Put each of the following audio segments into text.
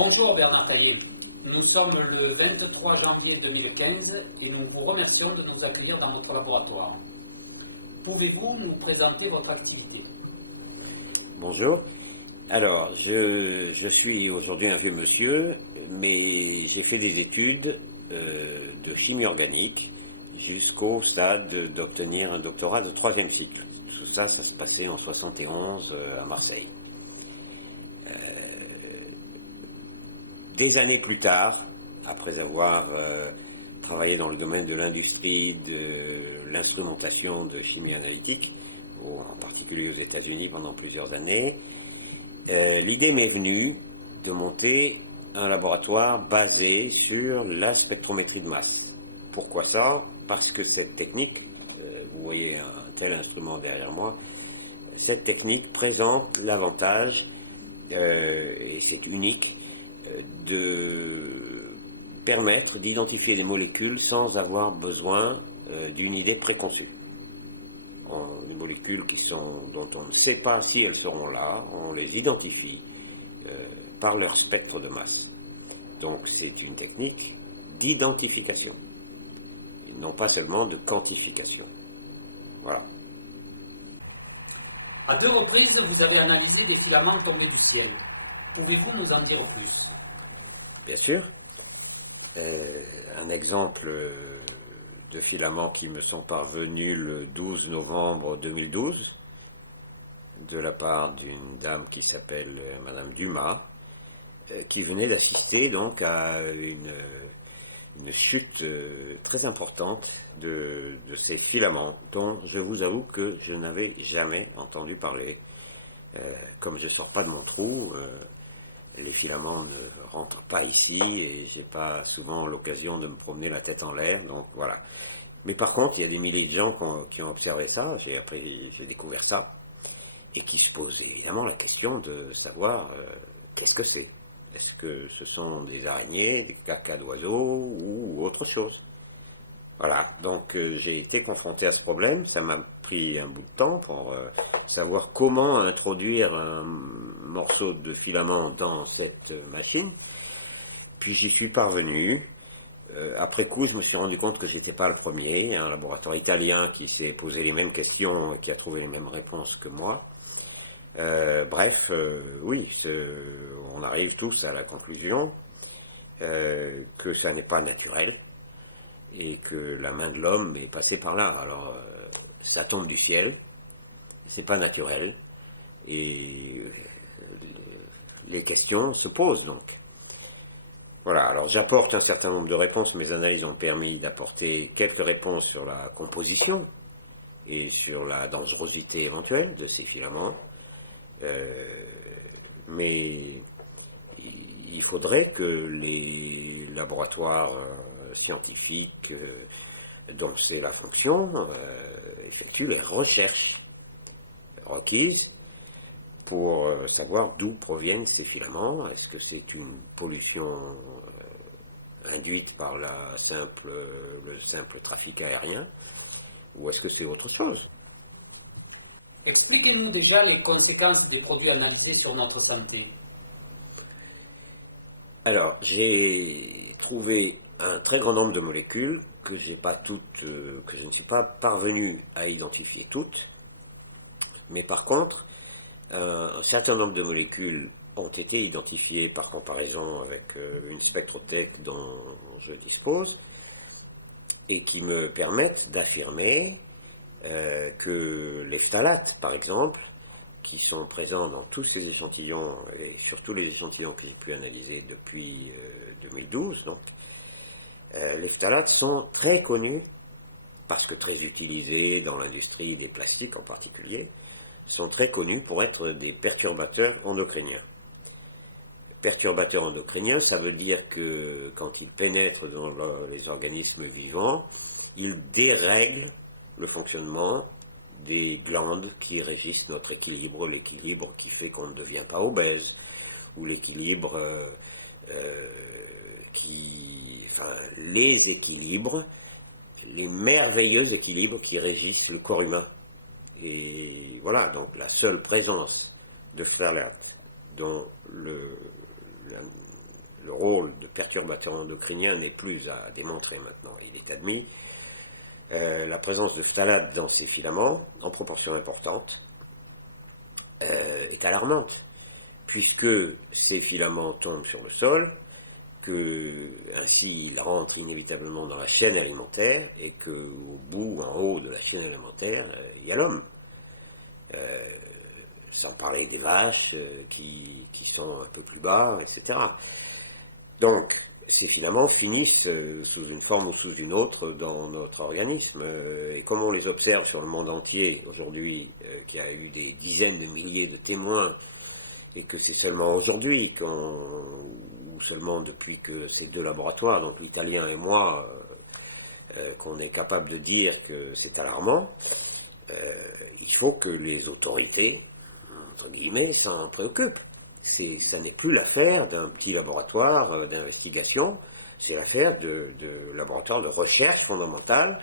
Bonjour Bernard Taillier, nous sommes le 23 janvier 2015 et nous vous remercions de nous accueillir dans notre laboratoire. Pouvez-vous nous présenter votre activité? Bonjour. Alors, je suis aujourd'hui un vieux monsieur, mais j'ai fait des études de chimie organique jusqu'au stade d'obtenir un doctorat de 3e cycle. Tout ça, ça se passait en 71 à Marseille. Des années plus tard, après avoir travaillé dans le domaine de l'industrie de l'instrumentation de chimie analytique, en particulier aux États-Unis pendant plusieurs années, l'idée m'est venue de monter un laboratoire basé sur la spectrométrie de masse. Pourquoi ça? Parce que cette technique, vous voyez un tel instrument derrière moi, cette technique présente l'avantage, et c'est unique, de permettre d'identifier des molécules sans avoir besoin d'une idée préconçue. Des molécules dont on ne sait pas si elles seront là, on les identifie par leur spectre de masse. Donc c'est une technique d'identification, et non pas seulement de quantification. Voilà. À 2 reprises, vous avez analysé des filaments tombés du ciel. Pouvez-vous nous en dire plus? Bien sûr. Un exemple de filaments qui me sont parvenus le 12 novembre 2012 de la part d'une dame qui s'appelle Madame Dumas, qui venait d'assister donc à une chute très importante de ces filaments dont je vous avoue que je n'avais jamais entendu parler. Comme je ne sors pas de mon trou, les filaments ne rentrent pas ici et j'ai pas souvent l'occasion de me promener la tête en l'air, donc voilà. Mais par contre, il y a des milliers de gens qui ont observé ça, j'ai découvert ça, et qui se posent évidemment la question de savoir qu'est-ce que c'est. Est-ce que ce sont des araignées, des cacas d'oiseaux ou autre chose? Voilà, donc j'ai été confronté à ce problème, ça m'a pris un bout de temps pour savoir comment introduire un morceau de filament dans cette machine, puis j'y suis parvenu. Après coup, je me suis rendu compte que j'étais pas le premier, un laboratoire italien qui s'est posé les mêmes questions et qui a trouvé les mêmes réponses que moi. Oui, on arrive tous à la conclusion que ça n'est pas naturel, et que la main de l'homme est passée par là. Alors, ça tombe du ciel, c'est pas naturel, et les questions se posent donc. Voilà, alors j'apporte un certain nombre de réponses, mes analyses ont permis d'apporter quelques réponses sur la composition et sur la dangerosité éventuelle de ces filaments, mais il faudrait que les laboratoires scientifiques dont c'est la fonction effectuent les recherches requises pour savoir d'où proviennent ces filaments. Est-ce que c'est une pollution induite par le simple trafic aérien, ou est-ce que c'est autre chose? Expliquez-nous déjà les conséquences des produits analysés sur notre santé. Alors, j'ai trouvé un très grand nombre de molécules que je ne suis pas parvenu à identifier toutes, mais par contre, un certain nombre de molécules ont été identifiées par comparaison avec une spectrothèque dont je dispose, et qui me permettent d'affirmer que les phtalates, par exemple, qui sont présents dans tous ces échantillons, et surtout les échantillons que j'ai pu analyser depuis 2012, donc, les phtalates sont très connus, parce que très utilisés dans l'industrie des plastiques en particulier, sont très connus pour être des perturbateurs endocriniens. Perturbateurs endocriniens, ça veut dire que quand ils pénètrent dans les organismes vivants, ils dérèglent le fonctionnement des glandes qui régissent notre équilibre, l'équilibre qui fait qu'on ne devient pas obèse, ou l'équilibre les équilibres, les merveilleux équilibres qui régissent le corps humain. Et voilà, donc la seule présence de phtalates dont perturbateur endocrinien n'est plus à démontrer maintenant. Il est admis. La présence de phtalates dans ces filaments, en proportion importante, est alarmante, puisque ces filaments tombent sur le sol, que ainsi ils rentrent inévitablement dans la chaîne alimentaire, et qu'au bout, en haut de la chaîne alimentaire, il y a l'homme. Sans parler des vaches qui sont un peu plus bas, etc. Donc, ces filaments finissent sous une forme ou sous une autre dans notre organisme. Et comme on les observe sur le monde entier aujourd'hui, qu'il y a eu des dizaines de milliers de témoins, et que c'est seulement aujourd'hui, ou seulement depuis que ces deux laboratoires, donc l'italien et moi, qu'on est capable de dire que c'est alarmant, il faut que les autorités, entre guillemets, s'en préoccupent. Ça n'est plus l'affaire d'un petit laboratoire d'investigation, c'est l'affaire de laboratoires de recherche fondamentale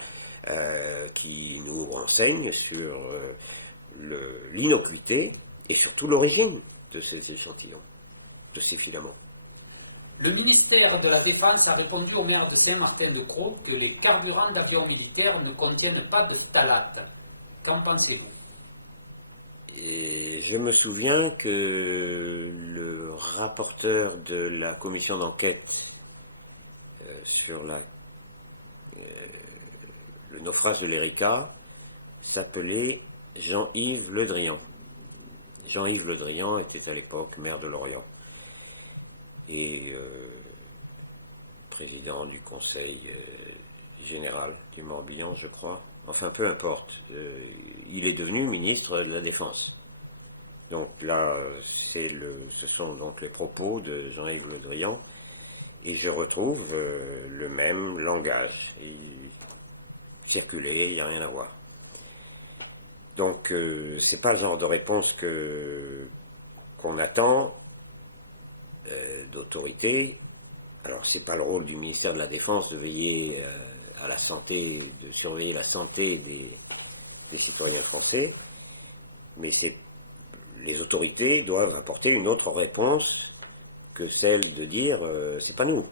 qui nous renseignent sur l'innocuité et surtout l'origine de ces échantillons, de ces filaments. Le ministère de la Défense a répondu au maire de Saint-Martin-de-Crau que les carburants d'avions militaires ne contiennent pas de phtalates. Qu'en pensez-vous? Et je me souviens que le rapporteur de la commission d'enquête sur le naufrage de l'Erika s'appelait Jean-Yves Le Drian. Jean-Yves Le Drian était à l'époque maire de Lorient et président du conseil général du Morbihan, je crois. Enfin, peu importe. Il est devenu ministre de la Défense. Donc là, ce sont donc les propos de Jean-Yves Le Drian, et je retrouve le même langage. Il circulait, il n'y a rien à voir. Donc, c'est pas le genre de réponse qu'on attend d'autorité. Alors, c'est pas le rôle du ministère de la Défense de veiller à la santé, de surveiller la santé des citoyens français, mais les autorités doivent apporter une autre réponse que celle de dire c'est pas nous.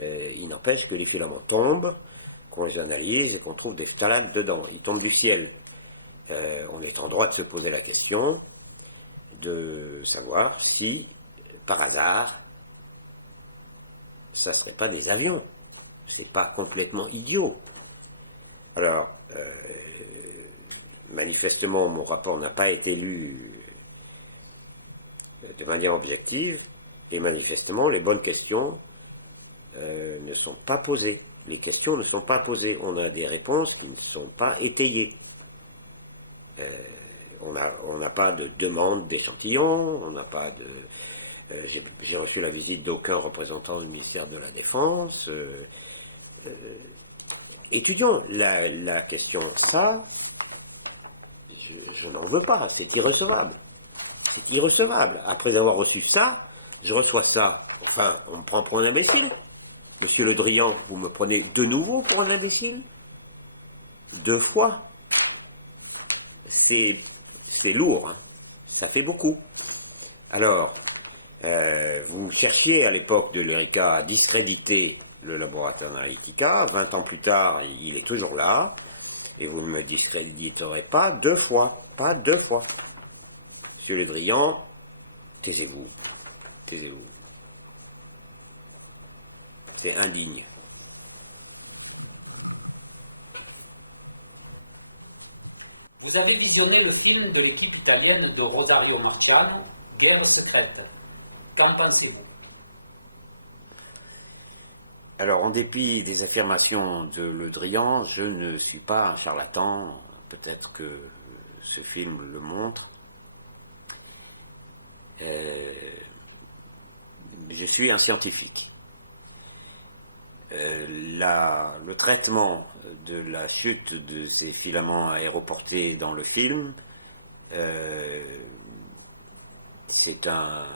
Il n'empêche que les filaments tombent, qu'on les analyse et qu'on trouve des phtalates dedans. Ils tombent du ciel. On est en droit de se poser la question de savoir si, par hasard, ça ne serait pas des avions. C'est pas complètement idiot. Alors, manifestement, mon rapport n'a pas été lu de manière objective, et manifestement, les bonnes questions ne sont pas posées. Les questions ne sont pas posées. On a des réponses qui ne sont pas étayées. On n'a pas de demande d'échantillon, on n'a pas de... j'ai reçu la visite d'aucun représentant du ministère de la Défense. Étudions la question. Ça, je n'en veux pas, c'est irrecevable. C'est irrecevable. Après avoir reçu ça, je reçois ça. Enfin, on me prend pour un imbécile. Monsieur Le Drian, vous me prenez de nouveau pour un imbécile? 2 fois. C'est lourd, hein. Ça fait beaucoup. Alors, vous cherchiez à l'époque de l'Erika à discréditer le laboratoire Analytica. 20 ans plus tard, il est toujours là, et vous ne me discréditerez pas 2 fois. Pas 2 fois. Monsieur Le Drian, taisez-vous. Taisez-vous. C'est indigne. Vous avez visionné le film de l'équipe italienne de Rodario Marciano, Guerre secrète. Qu'en pensez-vous? Alors, en dépit des affirmations de Le Drian, je ne suis pas un charlatan. Peut-être que ce film le montre. Je suis un scientifique. Le traitement de la chute de ces filaments aéroportés dans le film, c'est un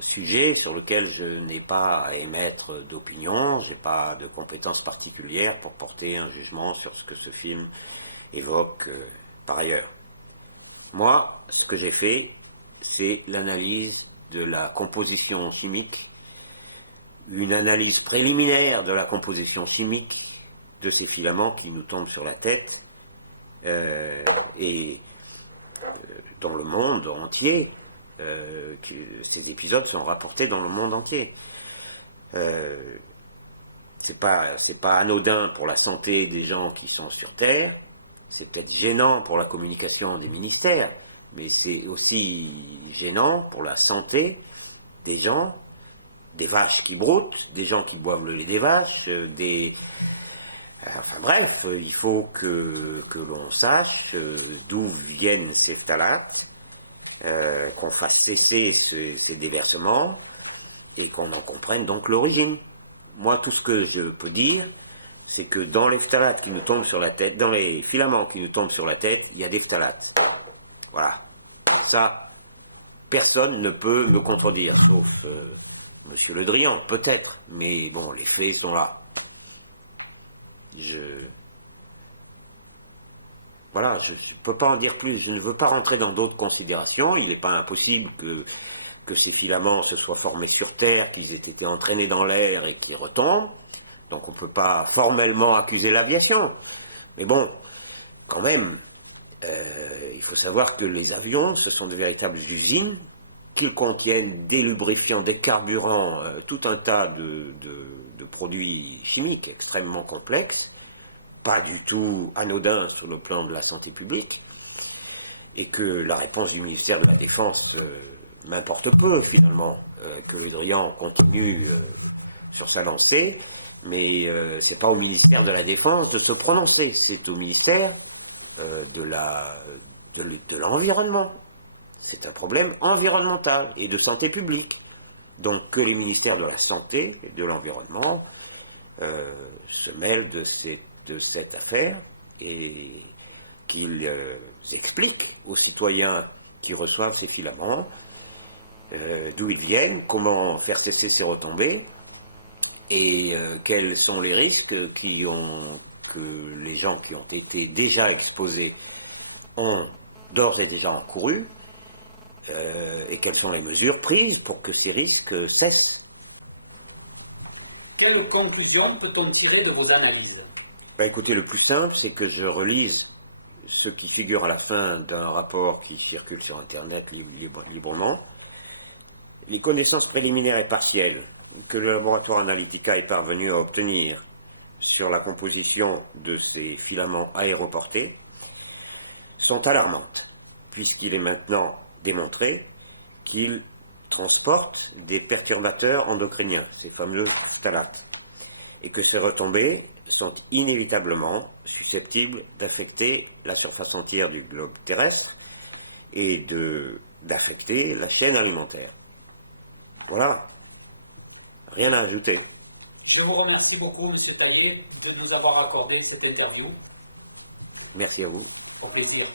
sujet sur lequel je n'ai pas à émettre d'opinion, je n'ai pas de compétences particulières pour porter un jugement sur ce que ce film évoque par ailleurs. Moi, ce que j'ai fait, c'est l'analyse de la composition chimique une analyse préliminaire de la composition chimique de ces filaments qui nous tombent sur la tête et dans le monde entier, ces épisodes sont rapportés dans le monde entier. C'est pas anodin pour la santé des gens qui sont sur Terre, c'est peut-être gênant pour la communication des ministères, mais c'est aussi gênant pour la santé des gens, des vaches qui broutent, des gens qui boivent le lait des vaches, enfin bref, il faut que l'on sache d'où viennent ces phtalates, qu'on fasse cesser ces déversements et qu'on en comprenne donc l'origine. Moi, tout ce que je peux dire, c'est que dans les phtalates qui nous tombent sur la tête, dans les filaments qui nous tombent sur la tête, il y a des phtalates. Voilà. Ça, personne ne peut me contredire, sauf Monsieur Le Drian, peut-être, mais bon, les faits sont là. Voilà, je ne peux pas en dire plus, je ne veux pas rentrer dans d'autres considérations, il n'est pas impossible que ces filaments se soient formés sur Terre, qu'ils aient été entraînés dans l'air et qu'ils retombent, donc on ne peut pas formellement accuser l'aviation, mais bon, quand même, il faut savoir que les avions, ce sont de véritables usines, qu'ils contiennent des lubrifiants, des carburants, tout un tas de produits chimiques extrêmement complexes, pas du tout anodins sur le plan de la santé publique, et que la réponse du ministère de la Défense m'importe peu finalement, que Le Drian continue sur sa lancée, mais c'est pas au ministère de la Défense de se prononcer, c'est au ministère de l'environnement. C'est un problème environnemental et de santé publique. Donc que les ministères de la Santé et de l'Environnement se mêlent de cette affaire et qu'ils expliquent aux citoyens qui reçoivent ces filaments d'où ils viennent, comment faire cesser ces retombées et quels sont les risques que les gens qui ont été déjà exposés ont d'ores et déjà encourus et quelles sont les mesures prises pour que ces risques cessent. Quelle conclusion peut-on tirer de vos analyses? Écoutez, le plus simple, c'est que je relise ce qui figure à la fin d'un rapport qui circule sur Internet librement. Les connaissances préliminaires et partielles que le laboratoire Analytica est parvenu à obtenir sur la composition de ces filaments aéroportés sont alarmantes, puisqu'il est maintenant démontré qu'ils transportent des perturbateurs endocriniens, ces fameux phtalates, et que ces retombées sont inévitablement susceptibles d'affecter la surface entière du globe terrestre et d'affecter la chaîne alimentaire. Voilà, rien à ajouter. Je vous remercie beaucoup, M. Taillé, de nous avoir accordé cette interview. Merci à vous. Au plaisir.